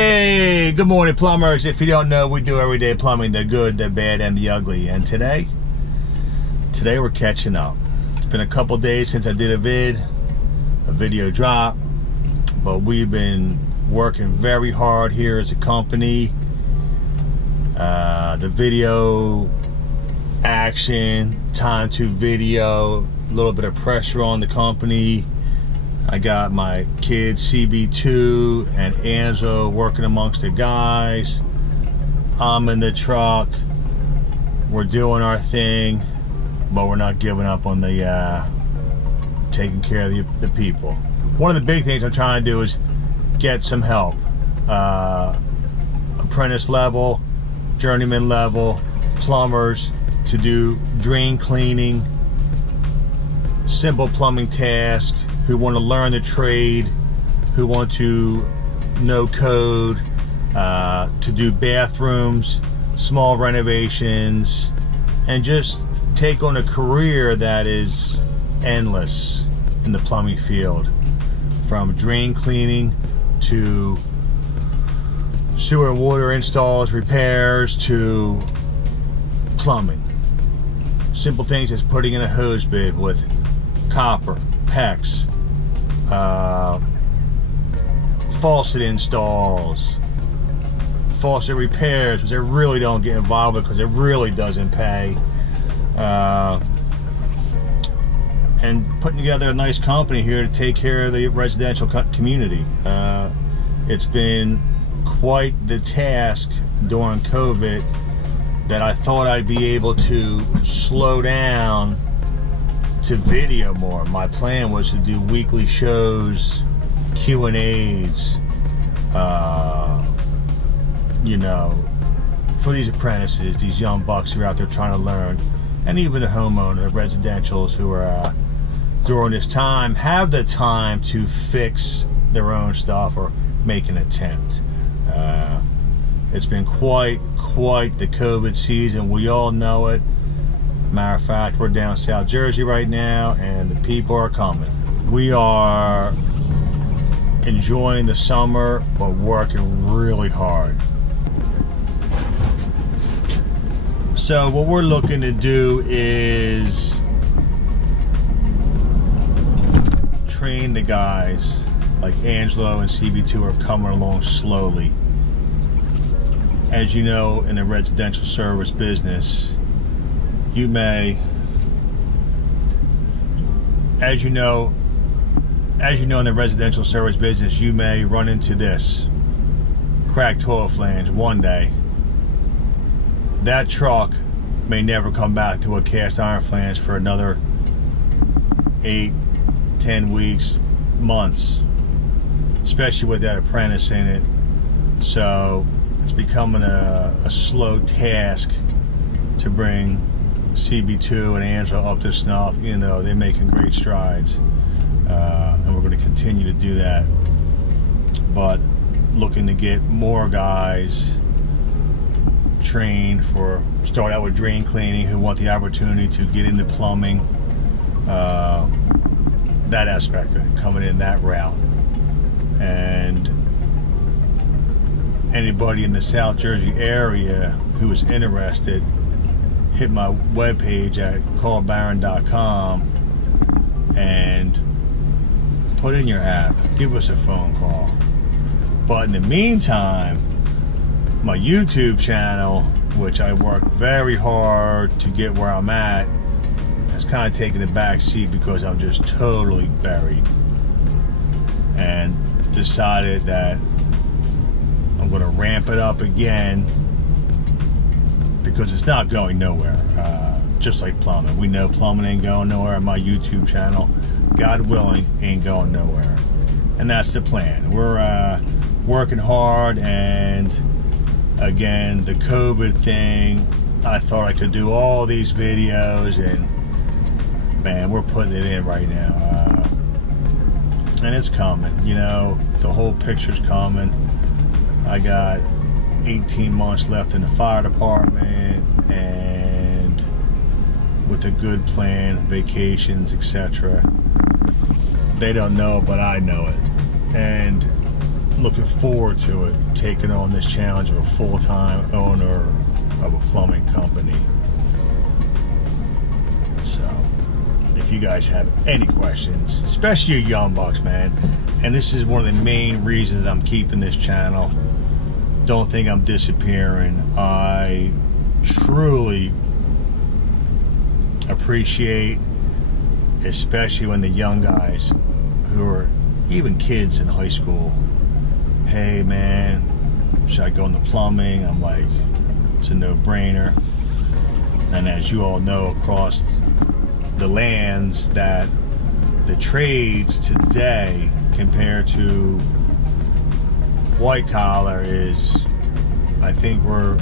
Hey, good morning, plumbers. If you don't know, we do everyday plumbing, the good, the bad, and the ugly. And today we're catching up. It's been a couple days since I did a video drop, but we've been working very hard here as a company. The video action, time to video, a little bit of pressure on the company. I got my kids CB2 and Angelo working amongst the guys. I'm in the truck. We're doing our thing, but we're not giving up on the taking care of the people. One of the big things I'm trying to do is get some help. Apprentice level, journeyman level, plumbers to do drain cleaning, simple plumbing tasks, who want to learn the trade, who want to know code, to do bathrooms, small renovations, and just take on a career that is endless in the plumbing field. From drain cleaning to sewer and water installs, repairs, to plumbing. Simple things as putting in a hose bib with copper, PEX, faucet installs, faucet repairs, which I really don't get involved with because it really doesn't pay, and putting together a nice company here to take care of the residential community. It's been quite the task during COVID that I thought I'd be able to slow down to video more. My plan was to do weekly shows, Q&As, for these apprentices, these young bucks who are out there trying to learn, and even the homeowner, the residentials who are during this time have the time to fix their own stuff or make an attempt. It's been quite the COVID season. We all know it. Matter of fact, we're down South Jersey right now, and the people are coming. We are enjoying the summer, but working really hard. So what we're looking to do is train the guys. Like Angelo and CB2 are coming along slowly. As you know, in the residential service business, you may, as you know in the residential service business, you may run into this cracked toilet flange one day. That truck may never come back to a cast iron flange for another 8, 10 weeks, months, especially with that apprentice in it. So it's becoming a slow task to bring CB2 and Angelo up to snuff, even though they're making great strides, and we're going to continue to do that. But looking to get more guys trained for, start out with drain cleaning, who want the opportunity to get into plumbing, that aspect of it, coming in that route. And anybody in the South Jersey area who is interested, hit my webpage at callbaron.com and put in your app. Give us a phone call. But in the meantime, my YouTube channel, which I work very hard to get where I'm at, has kind of taken a back seat because I'm just totally buried, and decided that I'm going to ramp it up again, because it's not going nowhere. Just like plumbing, we know plumbing ain't going nowhere on my YouTube channel. God willing, ain't going nowhere, and that's the plan. We're working hard, and again, the COVID thing, I thought I could do all these videos, and man, we're putting it in right now, and it's coming. The whole picture's coming. I got 18 months left in the fire department, and with a good plan, vacations, etc. They don't know it, but I know it. And looking forward to it, taking on this challenge of a full-time owner of a plumbing company. So if you guys have any questions, especially you young bucks, man, and this is one of the main reasons I'm keeping this channel, don't think I'm disappearing. I truly appreciate, especially when the young guys who are even kids in high school, hey man, should I go into plumbing? I'm like, it's a no-brainer. And as you all know, across the lands, that the trades today compared to white collar is, I think we're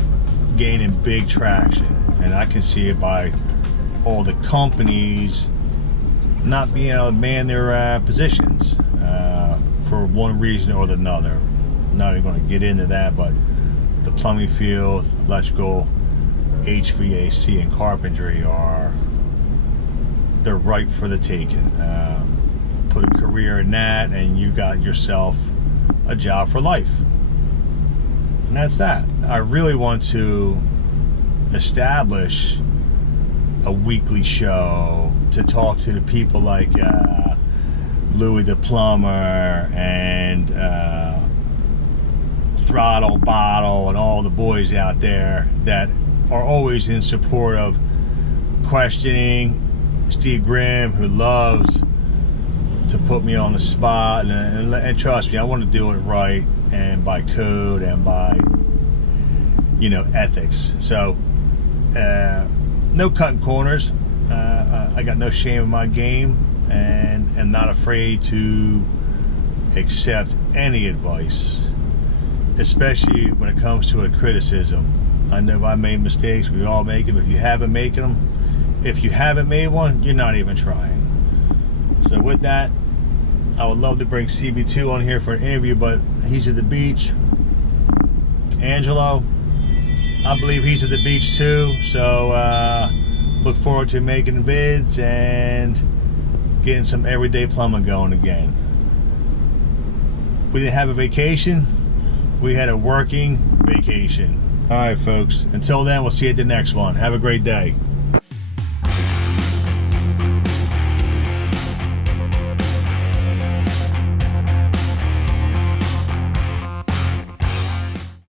gaining big traction, and I can see it by all the companies not being able to man their positions for one reason or another. I'm not even going to get into that, but the plumbing field, electrical, HVAC, and carpentry they're ripe for the taking. Put a career in that and you got yourself a job for life. And that's that. I really want to establish a weekly show to talk to the people like Louis the plumber and Throttle Bottle and all the boys out there that are always in support of questioning Steve Grimm, who loves to put me on the spot, and trust me, I want to do it right and by code and by, you know, ethics. So no cutting corners. I got no shame in my game, and am not afraid to accept any advice, especially when it comes to a criticism. I know I made mistakes. We all make them. If you haven't made one, you're not even trying. So with that, I would love to bring CB2 on here for an interview, but he's at the beach. Angelo, I believe he's at the beach too. So look forward to making vids and getting some everyday plumbing going again. We didn't have a vacation. We had a working vacation. All right, folks. Until then, we'll see you at the next one. Have a great day.